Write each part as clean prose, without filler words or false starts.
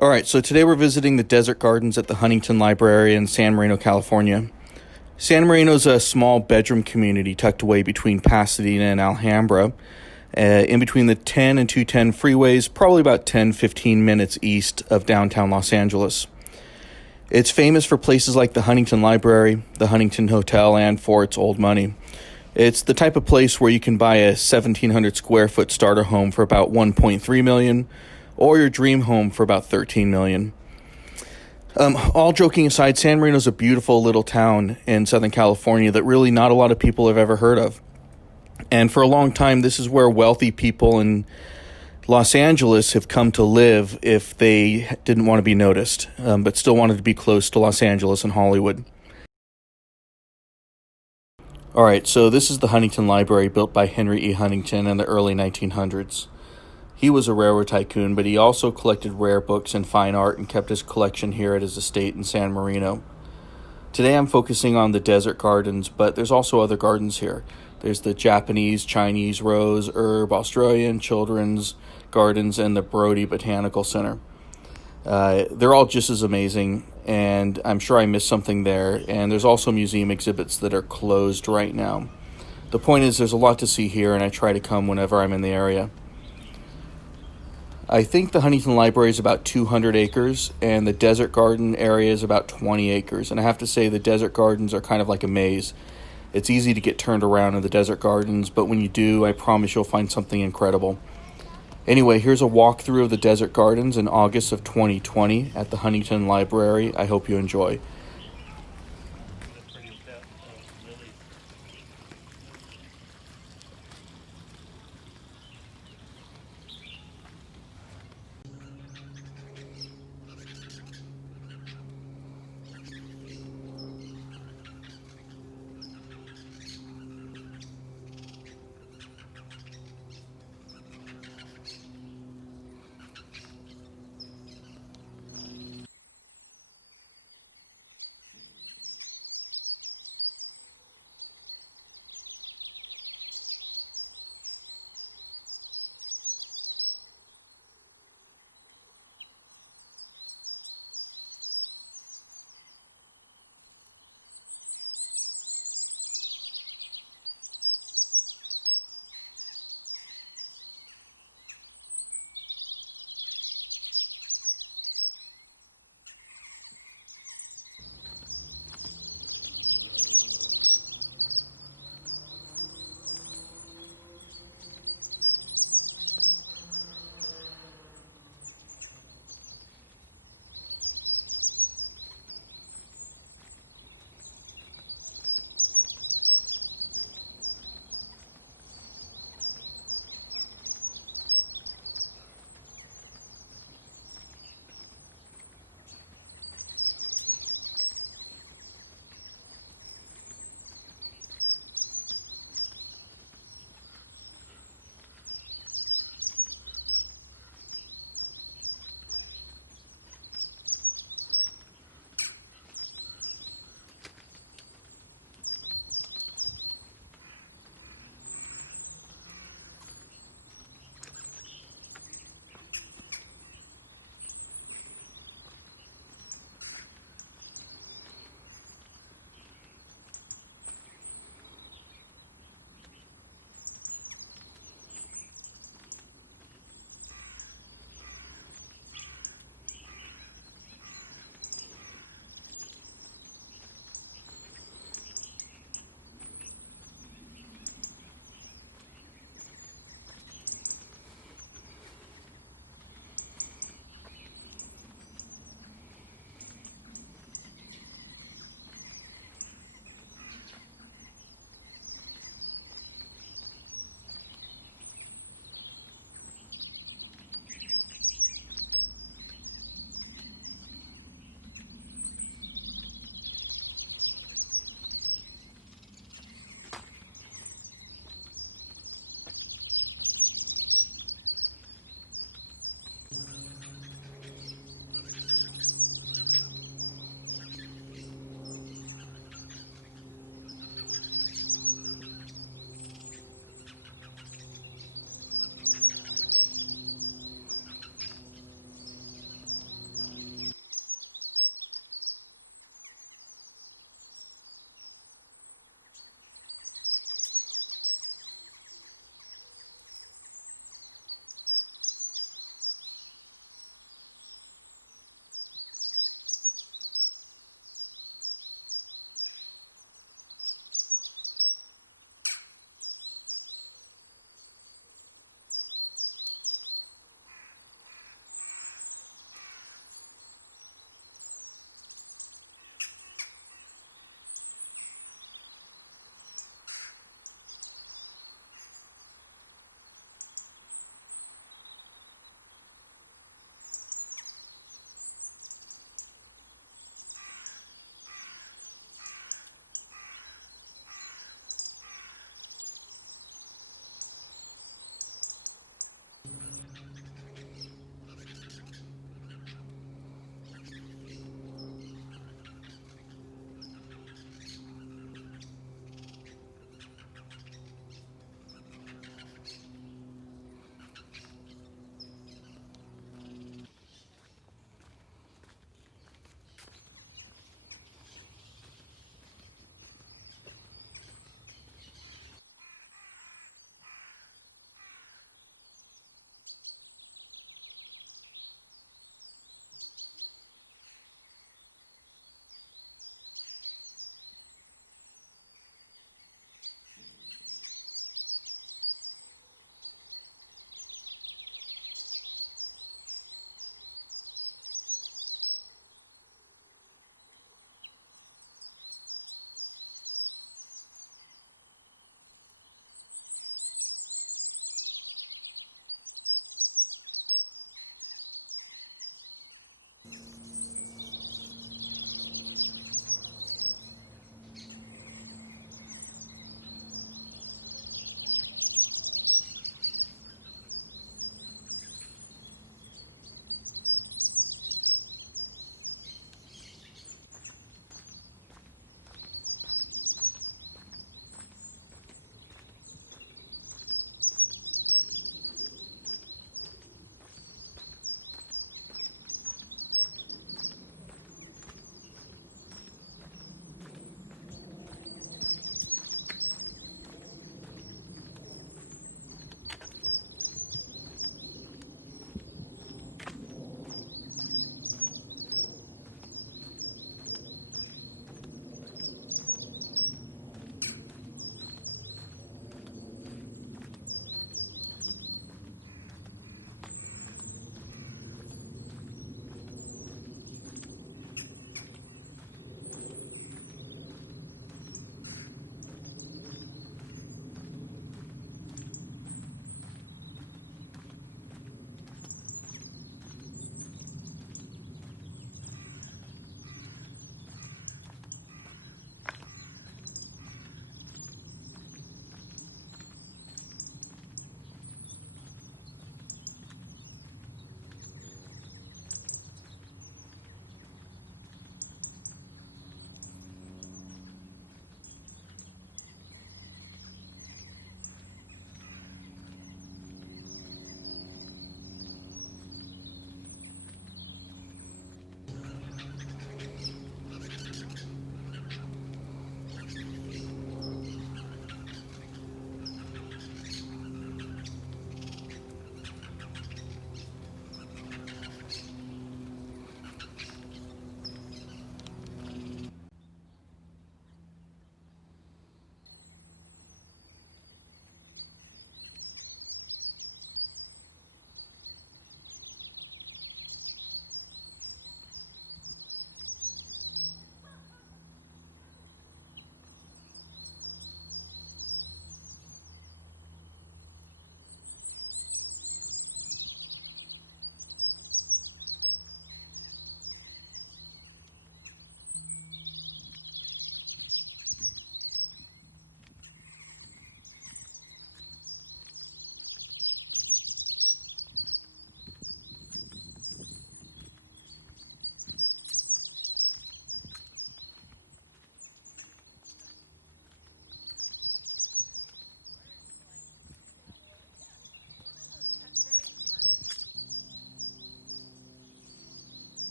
All right, so today we're visiting the desert gardens at the Huntington Library in San Marino, California. San Marino is a small bedroom community tucked away between Pasadena and Alhambra, in between the 10 and 210 freeways, probably about 10-15 minutes east of downtown Los Angeles. It's famous for places like the Huntington Library, the Huntington Hotel, and for its old money. It's the type of place where you can buy a 1,700 square foot starter home for about $1.3 million, or your dream home for about $13 million. All joking aside, San Marino is a beautiful little town in Southern California that really not a lot of people have ever heard of. And for a long time, this is where wealthy people in Los Angeles have come to live if they didn't want to be noticed, but still wanted to be close to Los Angeles and Hollywood. All right, so this is the Huntington Library, built by Henry E. Huntington in the early 1900s. He was a railroad tycoon, but he also collected rare books and fine art and kept his collection here at his estate in San Marino. Today I'm focusing on the desert gardens, but there's also other gardens here. There's the Japanese, Chinese, rose, herb, Australian, children's gardens, and the Brody Botanical Center. They're all just as amazing, and I'm sure I missed something there. And there's also museum exhibits that are closed right now. The point is, there's a lot to see here, and I try to come whenever I'm in the area. I think the Huntington Library is about 200 acres, and the desert garden area is about 20 acres. And I have to say, the desert gardens are kind of like a maze. It's easy to get turned around in the desert gardens, but when you do, I promise you'll find something incredible. Anyway, here's a walkthrough of the desert gardens in August of 2020 at the Huntington Library. I hope you enjoy.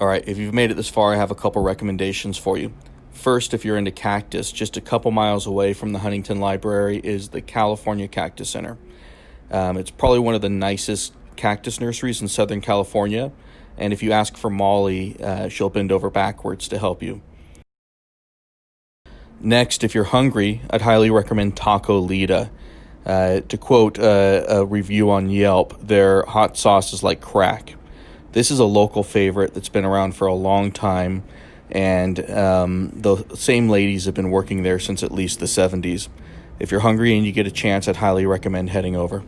All right, if you've made it this far, I have a couple recommendations for you. First, if you're into cactus, just a couple miles away from the Huntington Library is the California Cactus Center. It's probably one of the nicest cactus nurseries in Southern California, and if you ask for Molly, she'll bend over backwards to help you. Next, if you're hungry, I'd highly recommend Taco Leeda. To quote a review on Yelp, their hot sauce is like crack. This is a local favorite that's been around for a long time, and the same ladies have been working there since at least the 70s. If you're hungry and you get a chance, I'd highly recommend heading over.